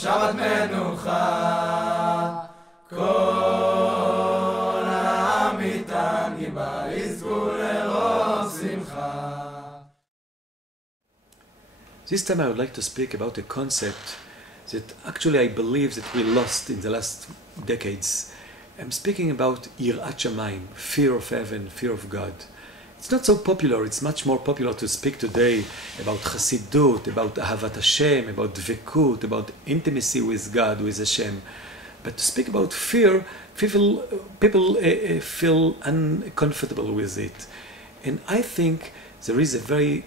שבת מנוחה, כל העם איתן בה יזכו לרוב שמחה. This time I would like to speak about a concept that actually I believe that we lost in the last decades. I'm speaking about Yirat Shamayim, fear of heaven, fear of God. It's not so popular, it's much more popular to speak today about Chassidut, about Ahavat Hashem, about Dvekut, about intimacy with God, with Hashem. But to speak about fear, people feel uncomfortable with it. And I think there is a very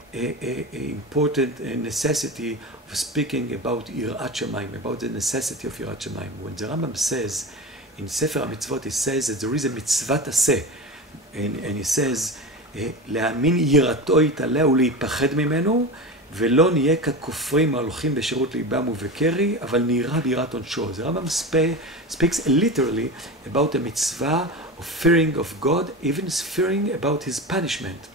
important necessity of speaking about Yirat Shamayim, about the necessity of Yirat Shamayim. When the Rambam says, in Sefer HaMitzvot, he says that there is a mitzvat aseh, and he says, להאמין יראתו יתעלה ולהיפחד ממנו, ולא נהיה ככופרים ההולכים בשירות ליבם ובקרי, אבל נראה ביראת עונשו. The Rambam speaks literally about the mitzvah of fearing of God, even fearing about his punishment.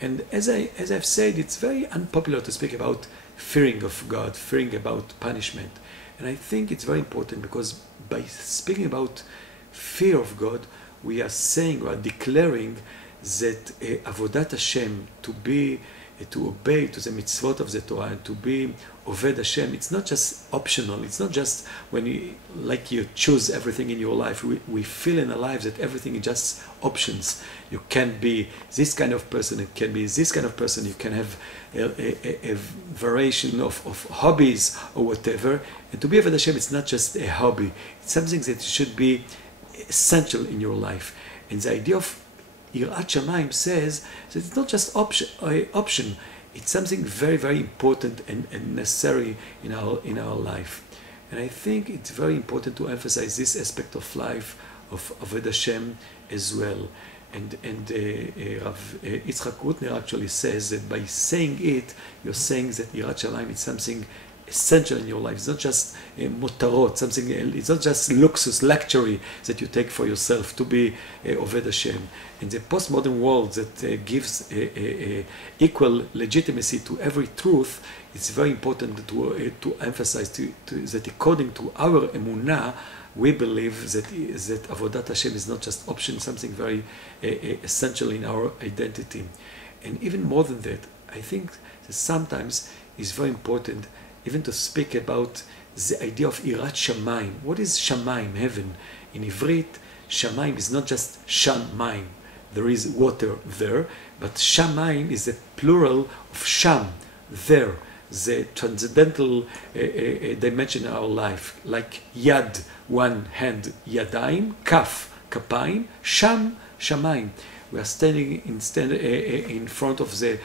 And as I've said, it's very unpopular to speak about fearing of God, fearing about punishment. And I think it's very important because by speaking about fear of God, we are saying, we are declaring that Avodat Hashem, to obey to the mitzvot of the Torah and to be Oved Hashem, it's not just optional, it's not just when you choose everything in your life. We feel in our lives that everything is just options. You can be this kind of person, it can be this kind of person, you can have a variation of hobbies or whatever. And to be Oved Hashem, it's not just a hobby, it's something that should be essential in your life. And the idea of Yirat Shamayim says that it's not just option, it's something very, very important and necessary in our life. And I think it's very important to emphasize this aspect of life of Avodat Hashem as well. And Rav Yitzchak Rutner actually says that by saying it, you're saying that Yirat Shamayim is something essential in your life. It's not just motarot, something. It's not just luxury, luxury that you take for yourself to be Oved Hashem. In the postmodern world that gives equal legitimacy to every truth, it's very important to emphasize that according to our emunah, we believe that Avodat Hashem is not just option, something very essential in our identity. And even more than that, I think that sometimes it's very important even to speak about the idea of Yirat Shamayim. What is Shamayim, heaven? In Ivrit, Shamayim is not just Shamayim. There is water there, but Shamayim is a plural of Sham, there, the transcendental dimension in our life, like Yad, one hand, Yadayim, Kaf, Kapayim, Sham, Shamayim. We are standing in front of the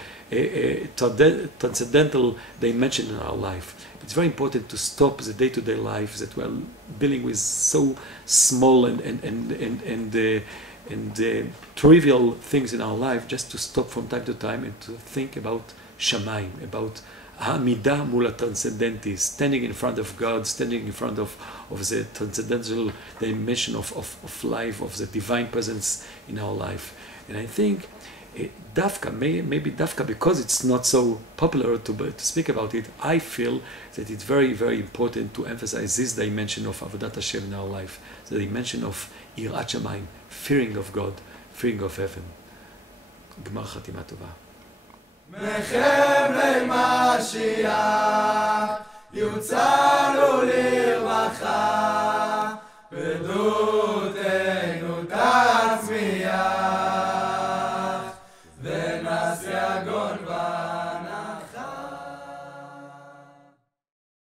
transcendental dimension in our life. It's very important to stop the day-to-day life that we are dealing with so small and trivial things in our life, just to stop from time to time and to think about Shamayim, about Ha'amidah mula transcendentis, standing in front of God, standing in front of the transcendental dimension of life, of the divine presence in our life. And I think Dafka, maybe Dafka, because it's not so popular to speak about it, I feel that it's very, very important to emphasize this dimension of Avodat Hashem in our life, the dimension of Yirat Shamayim, fearing of God, fearing of heaven. Gmar Chatima Tova. מחבלי משיח יוצאנו לרווחה, בדותנו תצמיח ונס יגון